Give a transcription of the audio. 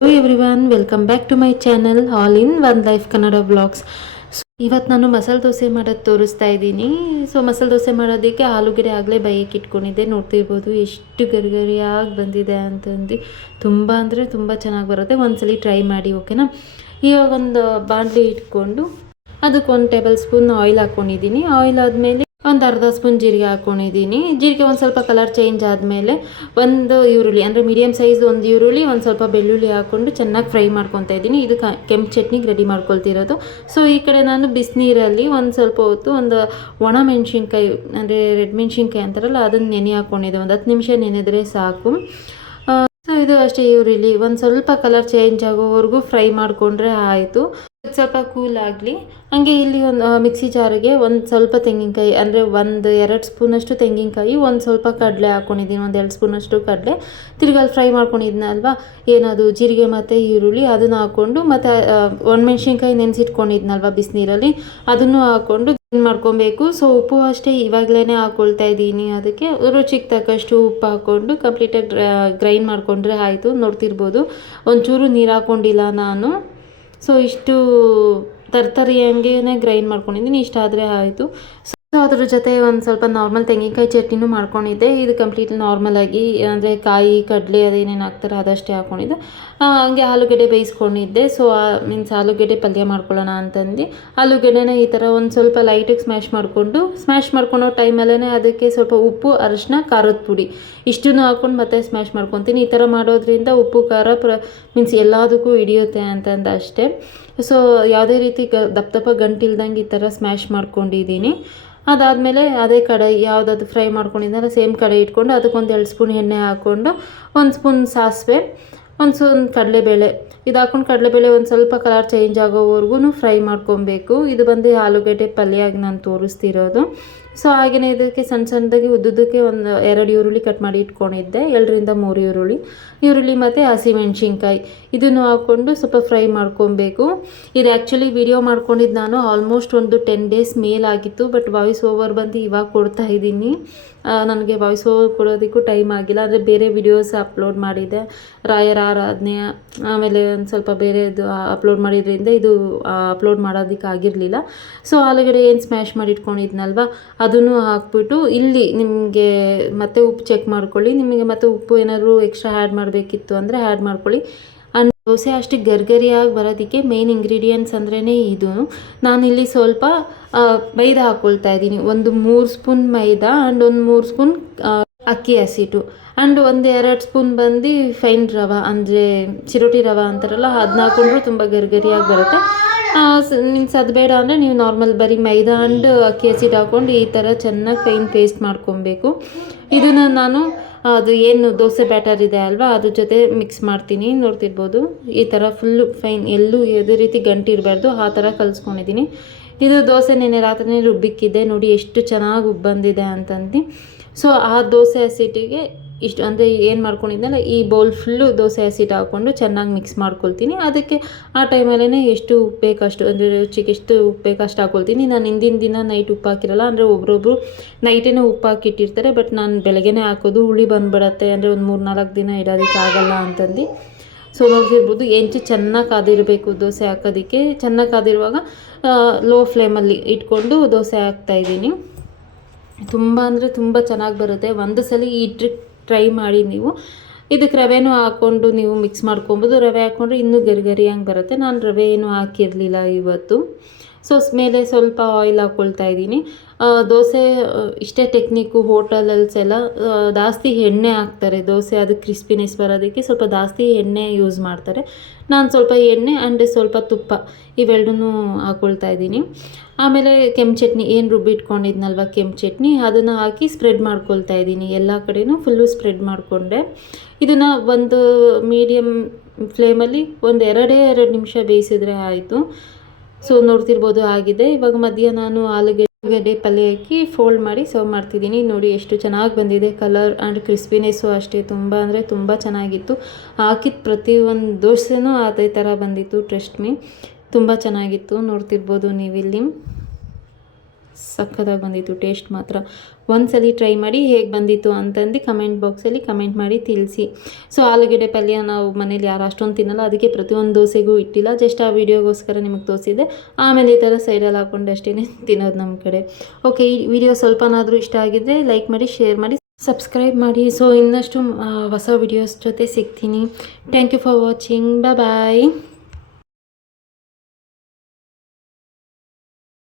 Hello everyone, welcome back to my channel all in one life Kannada vlogs. ಇವತ್ತು ನಾನು ಮಸಾಲೆ ದೋಸೆ ಮಾಡೋದು ತೋರಿಸ್ತಾ ಇದ್ದೀನಿ. ಮಸಾಲೆ ದೋಸೆ ಮಾಡೋದಕ್ಕೆ ಆಲೂಗಡ್ಡೆ ಆಗಲೇ ಬೈಯಕ್ಕೆ ಇಟ್ಕೊಂಡಿದ್ದೆ. ನೋಡ್ತಿರ್ಬೋದು ಎಷ್ಟು ಗರಿಗರಿಯಾಗಿ ಬಂದಿದೆ ಅಂತಂದು. ತುಂಬ ಅಂದರೆ ತುಂಬ ಚೆನ್ನಾಗಿ ಬರುತ್ತೆ. ಒಂದ್ಸಲಿ ಟ್ರೈ ಮಾಡಿ, ಓಕೆನಾ. ಇವಾಗ ಒಂದು ಬಾಣಲಿ ಇಟ್ಕೊಂಡು ಅದಕ್ಕೆ 1 ಟೇಬಲ್ ಸ್ಪೂನ್ ಆಯಿಲ್ ಹಾಕ್ಕೊಂಡಿದ್ದೀನಿ. ಆಯಿಲ್ ಆದಮೇಲೆ ಒಂದು ಅರ್ಧ ಸ್ಪೂನ್ ಜೀರಿಗೆ ಹಾಕ್ಕೊಂಡಿದ್ದೀನಿ. ಜೀರಿಗೆ ಒಂದು ಸ್ವಲ್ಪ ಕಲರ್ ಚೇಂಜ್ ಆದಮೇಲೆ ಒಂದು ಈರುಳ್ಳಿ, ಅಂದರೆ ಮೀಡಿಯಮ್ ಸೈಜ್ ಒಂದು ಈರುಳ್ಳಿ, ಒಂದು ಸ್ವಲ್ಪ ಬೆಳ್ಳುಳ್ಳಿ ಹಾಕ್ಕೊಂಡು ಚೆನ್ನಾಗಿ ಫ್ರೈ ಮಾಡ್ಕೊತಾ ಇದ್ದೀನಿ. ಇದು ಕೆಂಪು ಚಟ್ನಿಗೆ ರೆಡಿ ಮಾಡ್ಕೊಳ್ತಿರೋದು. ಈ ಕಡೆ ನಾನು ಬಿಸಿನೀರಲ್ಲಿ ಒಂದು ಸ್ವಲ್ಪ ಹೊತ್ತು ಒಂದು ಒಣ ಮೆಣಸಿನ್ಕಾಯಿ, ಅಂದರೆ ರೆಡ್ ಮೆಣಸಿನ್ಕಾಯಿ ಅಂತಾರಲ್ಲ, ಅದನ್ನು ನೆನೆ ಹಾಕ್ಕೊಂಡಿದ್ದೆ. ಒಂದು 10 ನಿಮಿಷ ನೆನೆದ್ರೆ ಸಾಕು. ಇದು ಅಷ್ಟೇ, ಈರುಳ್ಳಿ ಒಂದು ಸ್ವಲ್ಪ ಕಲರ್ ಚೇಂಜ್ ಆಗೋವರೆಗೂ ಫ್ರೈ ಮಾಡಿಕೊಂಡ್ರೆ ಆಯಿತು. ಸ್ವಲ್ಪ ಕೂಲ್ ಆಗಲಿ. ಹಾಗೆ ಇಲ್ಲಿ ಒಂದು ಮಿಕ್ಸಿ ಜಾರಿಗೆ ಒಂದು ಸ್ವಲ್ಪ ತೆಂಗಿನಕಾಯಿ, ಅಂದರೆ 1-2 ಸ್ಪೂನಷ್ಟು ತೆಂಗಿನಕಾಯಿ, ಒಂದು ಸ್ವಲ್ಪ ಕಡಲೆ ಹಾಕ್ಕೊಂಡಿದ್ದೀನಿ, 1-2 ಸ್ಪೂನಷ್ಟು ಕಡಲೆ. ತಿರ್ಗಲ್ಲಿ ಫ್ರೈ ಮಾಡ್ಕೊಂಡಿದ್ನಲ್ವ, ಏನದು ಜೀರಿಗೆ ಮತ್ತು ಈರುಳ್ಳಿ, ಅದನ್ನು ಹಾಕ್ಕೊಂಡು, ಮತ್ತು ಒಣಮೆಣ್ಸಿನ್ಕಾಯಿ ನೆನೆಸಿಟ್ಕೊಂಡಿದ್ನಲ್ವ ಬಿಸಿನೀರಲ್ಲಿ, ಅದನ್ನು ಹಾಕ್ಕೊಂಡು ಮಾಡ್ಕೊಬೇಕು. ಉಪ್ಪು ಅಷ್ಟೇ ಇವಾಗಲೇ ಹಾಕ್ಕೊಳ್ತಾ ಇದ್ದೀನಿ. ಅದಕ್ಕೆ ರುಚಿಗೆ ತಕ್ಕಷ್ಟು ಉಪ್ಪು ಹಾಕ್ಕೊಂಡು ಕಂಪ್ಲೀಟಾಗಿ ಗ್ರೈಂಡ್ ಮಾಡಿಕೊಂಡ್ರೆ ಆಯಿತು. ನೋಡ್ತಿರ್ಬೋದು, ಒಂಚೂರು ನೀರು ಹಾಕ್ಕೊಂಡಿಲ್ಲ ನಾನು. ಇಷ್ಟು ತರ್ತರಿಯಂಗೆ ಗ್ರೈಂಡ್ ಮಾಡ್ಕೊಂಡಿದ್ದೀನಿ. ಇಷ್ಟ ಆದರೆ ಆಯಿತು. ಅದ್ರ ಜೊತೆ ಒಂದು ಸ್ವಲ್ಪ ನಾರ್ಮಲ್ ತೆಂಗಿನಕಾಯಿ ಚಟ್ನಿನೂ ಮಾಡ್ಕೊಂಡಿದ್ದೆ. ಇದು ಕಂಪ್ಲೀಟ್ ನಾರ್ಮಲಾಗಿ, ಅಂದರೆ ಕಾಯಿ ಕಡಲೆ ಅದೇನೇನು ಹಾಕ್ತಾರೆ ಅದಷ್ಟೇ ಹಾಕ್ಕೊಂಡಿದ್ದೆ. ಹಂಗೆ ಆಲೂಗಡ್ಡೆ ಬೇಯಿಸ್ಕೊಂಡಿದ್ದೆ. ಮೀನ್ಸ್ ಆಲೂಗಡ್ಡೆ ಪಲ್ಯ ಮಾಡ್ಕೊಳ್ಳೋಣ ಅಂತಂದು ಆಲೂಗಡ್ಡೆನ ಈ ಥರ ಒಂದು ಸ್ವಲ್ಪ ಲೈಟಾಗಿ ಸ್ಮ್ಯಾಶ್ ಮಾಡ್ಕೊಳೋ ಟೈಮಲ್ಲೇ ಅದಕ್ಕೆ ಸ್ವಲ್ಪ ಉಪ್ಪು, ಅರಿಶಿನ, ಖಾರದ ಪುಡಿ ಇಷ್ಟನ್ನು ಹಾಕ್ಕೊಂಡು ಮತ್ತೆ ಸ್ಮ್ಯಾಶ್ ಮಾಡ್ಕೊತೀನಿ. ಈ ಥರ ಮಾಡೋದ್ರಿಂದ ಉಪ್ಪು ಖಾರ ಮೀನ್ಸ್ ಎಲ್ಲದಕ್ಕೂ ಹಿಡಿಯುತ್ತೆ ಅಂತಂದು ಅಷ್ಟೇ. ಯಾವುದೇ ರೀತಿ ದಪ್ಪ ಗಂಟಿಲ್ದಂಗೆ ಈ ಥರ ಸ್ಮ್ಯಾಶ್ ಮಾಡ್ಕೊಂಡಿದ್ದೀನಿ. ಅದಾದಮೇಲೆ ಅದೇ ಕಡಾಯಿ ಯಾವುದಾದ್ರು ಫ್ರೈ ಮಾಡ್ಕೊಂಡಿದ್ದೆನಲ್ಲ, ಸೇಮ್ ಕಡಾಯಿ ಇಟ್ಕೊಂಡು ಅದಕ್ಕೆ 1-2 ಸ್ಪೂನ್ ಎಣ್ಣೆ ಹಾಕ್ಕೊಂಡು, 1 ಸ್ಪೂನ್ ಸಾಸಿವೆ, ಒಂದು ಸ್ಪೂನ್ ಕಡಲೆಬೇಳೆ, ಇದು ಹಾಕ್ಕೊಂಡು ಕಡಲೆಬೇಳೆ ಒಂದು ಸ್ವಲ್ಪ ಕಲರ್ ಚೇಂಜ್ ಆಗೋವರೆಗೂ ಫ್ರೈ ಮಾಡ್ಕೊಬೇಕು. ಇದು ಬಂದು ಆಲೂಗಡ್ಡೆ ಪಲ್ಯವಾಗಿ ನಾನು ತೋರಿಸ್ತಿರೋದು. ಹಾಗೆಯೇ ಇದಕ್ಕೆ ಸಣ್ಣದಾಗಿ ಉದ್ದುದಕ್ಕೆ 1-2 ಈರುಳ್ಳಿ ಕಟ್ ಮಾಡಿ ಇಟ್ಕೊಂಡಿದ್ದೆ, 2-3 ಈರುಳ್ಳಿ ಮತ್ತು ಹಸಿಮೆಣ್ಸಿನ್ಕಾಯಿ ಇದನ್ನು ಹಾಕ್ಕೊಂಡು ಸ್ವಲ್ಪ ಫ್ರೈ ಮಾಡ್ಕೊಬೇಕು. ಇದು ಆ್ಯಕ್ಚುಲಿ ವಿಡಿಯೋ ಮಾಡ್ಕೊಂಡಿದ್ದು ನಾನು ಆಲ್ಮೋಸ್ಟ್ ಒಂದು 10 ಡೇಸ್ ಮೇಲಾಗಿತ್ತು. ಬಟ್ ವಾಯ್ಸ್ ಓವರ್ ಬಂದು ಇವಾಗ ಕೊಡ್ತಾ ಇದ್ದೀನಿ. ನನಗೆ ವಾಯ್ಸ್ ಓವರ್ ಕೊಡೋದಕ್ಕೂ ಟೈಮ್ ಆಗಿಲ್ಲ. ಅಂದರೆ ಬೇರೆ ವಿಡಿಯೋಸ್ ಅಪ್ಲೋಡ್ ಮಾಡಿದ್ದೆ, ರಾಯರ ಆರಾಧನೆ, ಆಮೇಲೆ ಒಂದು ಸ್ವಲ್ಪ ಬೇರೆದು ಅಪ್ಲೋಡ್ ಮಾಡಿದ್ರಿಂದ ಇದು ಅಪ್ಲೋಡ್ ಮಾಡೋದಕ್ಕೆ ಆಗಿರಲಿಲ್ಲ. ಆಲೂಗಡ್ಡೆ ಏನು ಸ್ಮ್ಯಾಶ್ ಮಾಡಿ ಇಟ್ಕೊಂಡಿದ್ನಲ್ವ, ಅದನ್ನು ಹಾಕ್ಬಿಟ್ಟು ಇಲ್ಲಿ ನಿಮಗೆ ಮತ್ತೆ ಉಪ್ಪು ಚೆಕ್ ಮಾಡ್ಕೊಳ್ಳಿ. ನಿಮಗೆ ಮತ್ತೆ ಉಪ್ಪು ಏನಾದರೂ ಎಕ್ಸ್ಟ್ರಾ ಆ್ಯಡ್ ಮಾಡಬೇಕಿತ್ತು ಅಂದರೆ ಆ್ಯಡ್ ಮಾಡ್ಕೊಳ್ಳಿ. ದೋಸೆ ಅಷ್ಟು ಗರ್ಗರಿಯಾಗಿ ಬರೋದಕ್ಕೆ ಮೇನ್ ಇಂಗ್ರೀಡಿಯೆಂಟ್ಸ್ ಅಂದ್ರೇ ಇದು. ನಾನಿಲ್ಲಿ ಸ್ವಲ್ಪ ಮೈದಾ ಹಾಕ್ಕೊಳ್ತಾ ಇದ್ದೀನಿ. ಒಂದು 3 ಸ್ಪೂನ್ ಮೈದಾ ಆ್ಯಂಡ್ ಒಂದು 3 ಸ್ಪೂನ್ ಅಕ್ಕಿ ಹಸಿಟ್ಟು ಆ್ಯಂಡ್ 1-2 ಸ್ಪೂನ್ ಬಂದು ಫೈನ್ ರವೆ, ಅಂದರೆ ಚಿರೋಟಿ ರವೆ ಅಂತಾರಲ್ಲ, ಅದನ್ನ ಹಾಕ್ಕೊಂಡ್ರು ತುಂಬ ಗರ್ಗರಿಯಾಗಿ ಬರುತ್ತೆ. ಮೀನ್ಸ್ ಅದು ಬೇಡ ಅಂದರೆ ನೀವು ನಾರ್ಮಲ್ ಬರೀ ಮೈದಾ ಆ್ಯಂಡ್ ಅಕ್ಕಿ ಹಸಿಟ್ಟು ಹಾಕ್ಕೊಂಡು ಈ ಥರ ಚೆನ್ನಾಗಿ ಫೈನ್ ಪೇಸ್ಟ್ ಮಾಡ್ಕೊಬೇಕು. ಇದನ್ನು ನಾನು ಅದು ಏನು ದೋಸೆ ಬ್ಯಾಟರ್ ಇದೆ ಅಲ್ವಾ, ಅದ್ರ ಜೊತೆ ಮಿಕ್ಸ್ ಮಾಡ್ತೀನಿ. ನೋಡ್ತಿರ್ಬೋದು, ಈ ಥರ ಫುಲ್ಲು ಫೈನ್, ಎಲ್ಲೂ ಯಾವುದೇ ರೀತಿ ಗಂಟಿರಬಾರ್ದು, ಆ ಥರ ಕಲಿಸ್ಕೊಂಡಿದ್ದೀನಿ. ಇದು ದೋಸೆ ನೆನೆ ರಾತ್ರಿನೇ ರುಬ್ಬಿಕ್ಕಿದ್ದೆ. ನೋಡಿ ಎಷ್ಟು ಚೆನ್ನಾಗಿ ಉಬ್ಬು ಬಂದಿದೆ ಅಂತಂದು. ಆ ದೋಸೆ ಹಸಿಟ್ಟಿಗೆ ಇಷ್ಟು, ಅಂದರೆ ಏನು ಮಾಡ್ಕೊಂಡಿದ್ದೆನಲ್ಲ, ಈ ಬೌಲ್ ಫುಲ್ಲು ದೋಸೆ ಹಸಿಟ್ಟು ಹಾಕ್ಕೊಂಡು ಚೆನ್ನಾಗಿ ಮಿಕ್ಸ್ ಮಾಡ್ಕೊಳ್ತೀನಿ. ಅದಕ್ಕೆ ಆ ಟೈಮಲ್ಲೇ ಎಷ್ಟು ಉಪ್ಪು ಬೇಕಷ್ಟು, ಅಂದರೆ ರುಚಿಗೆ ಎಷ್ಟು ಉಪ್ಪು ಬೇಕಷ್ಟು ಹಾಕ್ಕೊಳ್ತೀನಿ. ನಾನು ಹಿಂದಿನ ದಿನ ನೈಟ್ ಉಪ್ಪು ಹಾಕಿರಲ್ಲ, ಅಂದರೆ ಒಬ್ಬೊಬ್ರು ನೈಟೇ ಉಪ್ಪು ಹಾಕಿಟ್ಟಿರ್ತಾರೆ. ಬಟ್ ನಾನು ಬೆಳಗ್ಗೆನೇ ಹಾಕೋದು, ಹುಳಿ ಬಂದುಬಿಡತ್ತೆ, ಅಂದರೆ ಒಂದು 3-4 ದಿನ ಇಡೋದಕ್ಕೆ ಆಗಲ್ಲ ಅಂತಂದು. ನೋಡ್ತಿರ್ಬೋದು, ಹೆಂಚು ಚೆನ್ನಾಗಿ ಕಾದಿರಬೇಕು ದೋಸೆ ಹಾಕೋದಕ್ಕೆ. ಚೆನ್ನಾಗಿ ಕಾದಿರುವಾಗ ಲೋ ಫ್ಲೇಮಲ್ಲಿ ಇಟ್ಕೊಂಡು ದೋಸೆ ಹಾಕ್ತಾಯಿದ್ದೀನಿ. ತುಂಬ ಅಂದರೆ ತುಂಬ ಚೆನ್ನಾಗಿ ಬರುತ್ತೆ. ಒಂದು ಸಲ ಈ ಟ್ರಿಕ್ ಟ್ರೈ ಮಾಡಿ ನೀವು. ಇದಕ್ಕೆ ರವೆನೂ ಹಾಕ್ಕೊಂಡು ನೀವು ಮಿಕ್ಸ್ ಮಾಡ್ಕೊಬೋದು. ರವೆ ಹಾಕ್ಕೊಂಡ್ರೆ ಇನ್ನೂ ಗರಿಗರಿಯಂಗೆ ಬರುತ್ತೆ. ನಾನು ರವೆ ಏನೂ ಹಾಕಿರಲಿಲ್ಲ ಇವತ್ತು. ಮೇಲೆ ಸ್ವಲ್ಪ ಆಯಿಲ್ ಹಾಕ್ಕೊಳ್ತಾ ಇದ್ದೀನಿ. ದೋಸೆ ಇಷ್ಟೇ ಟೆಕ್ನಿಕ್ಕು. ಹೋಟೆಲಲ್ಸೆಲ್ಲ ಜಾಸ್ತಿ ಎಣ್ಣೆ ಹಾಕ್ತಾರೆ ದೋಸೆ, ಅದು ಕ್ರಿಸ್ಪಿನೆಸ್ ಬರೋದಕ್ಕೆ ಸ್ವಲ್ಪ ಜಾಸ್ತಿ ಎಣ್ಣೆ ಯೂಸ್ ಮಾಡ್ತಾರೆ. ನಾನು ಸ್ವಲ್ಪ ಎಣ್ಣೆ ಆ್ಯಂಡ್ ಸ್ವಲ್ಪ ತುಪ್ಪ ಇವೆರಡನ್ನೂ ಹಾಕ್ಕೊಳ್ತಾ ಇದ್ದೀನಿ. ಆಮೇಲೆ ಕೆಂಪು ಚಟ್ನಿ ಏನು ರುಬ್ಬಿಟ್ಕೊಂಡಿದ್ನಲ್ವ, ಕೆಂಪು ಚಟ್ನಿ, ಅದನ್ನು ಹಾಕಿ ಸ್ಪ್ರೆಡ್ ಮಾಡ್ಕೊಳ್ತಾ ಇದ್ದೀನಿ. ಎಲ್ಲ ಕಡೆಯೂ ಫುಲ್ಲು ಸ್ಪ್ರೆಡ್ ಮಾಡಿಕೊಂಡೆ. ಇದನ್ನು ಒಂದು ಮೀಡಿಯಮ್ ಫ್ಲೇಮಲ್ಲಿ ಒಂದು 2 ನಿಮಿಷ ಬೇಯಿಸಿದ್ರೆ ಆಯಿತು. ನೋಡ್ತಿರ್ಬೋದು ಆಗಿದೆ. ಇವಾಗ ಮಧ್ಯ ನಾನು ಆಲೂಗಡ್ಡೆ ಪಲ್ಯ ಹಾಕಿ ಫೋಲ್ಡ್ ಮಾಡಿ ಸರ್ವ್ ಮಾಡ್ತಿದ್ದೀನಿ. ನೋಡಿ ಎಷ್ಟು ಚೆನ್ನಾಗಿ ಬಂದಿದೆ. ಕಲರ್ ಆ್ಯಂಡ್ ಕ್ರಿಸ್ಪಿನೆಸ್ಸು ಅಷ್ಟೇ ತುಂಬ ಅಂದರೆ ತುಂಬ ಚೆನ್ನಾಗಿತ್ತು. ಹಾಕಿದ ಪ್ರತಿಯೊಂದು ದೋಸೆನೂ ಅದೇ ಥರ ಬಂದಿತ್ತು. ಟ್ರಸ್ಟ್ ಮೀ, ತುಂಬ ಚೆನ್ನಾಗಿತ್ತು. ನೋಡ್ತಿರ್ಬೋದು ನೀವಿಲ್ಲಿ. ಸಖತ್ತಾಗಿ ಬಂದಿತ್ತು ಟೇಸ್ಟ್ ಮಾತ್ರ. ಒಂದ್ಸಲಿ ಟ್ರೈ ಮಾಡಿ ಹೇಗೆ ಬಂದಿತ್ತು ಅಂತಂದು ಕಮೆಂಟ್ ಬಾಕ್ಸಲ್ಲಿ ಕಮೆಂಟ್ ಮಾಡಿ ತಿಳಿಸಿ. ಸೊ ಆಲೂಗೆಡ್ಡೆ ಪಲ್ಯ ನಾವು ಮನೇಲಿ ಯಾರು ಅಷ್ಟೊಂದು ತಿನ್ನಲ್ಲ, ಅದಕ್ಕೆ ಪ್ರತಿಯೊಂದು ದೋಸೆಗೂ ಇಟ್ಟಿಲ್ಲ, ಜಸ್ಟ್ ಆ ವಿಡಿಯೋಗೋಸ್ಕರ ನಿಮಗೆ ತೋರಿಸಿದೆ. ಆಮೇಲೆ ಈ ಥರ ಸೈಡಲ್ಲಿ ಹಾಕ್ಕೊಂಡು ಅಷ್ಟೇ ತಿನ್ನೋದು ನಮ್ಮ ಕಡೆ. ಓಕೆ, ಈ ವಿಡಿಯೋ ಸ್ವಲ್ಪನಾದರೂ ಇಷ್ಟ ಆಗಿದ್ದರೆ ಲೈಕ್ ಮಾಡಿ, ಶೇರ್ ಮಾಡಿ, ಸಬ್ಸ್ಕ್ರೈಬ್ ಮಾಡಿ. ಸೊ ಇನ್ನಷ್ಟು ಹೊಸ ವಿಡಿಯೋಸ್ ಜೊತೆ ಸಿಗ್ತೀನಿ. Thank you for watching. Bye.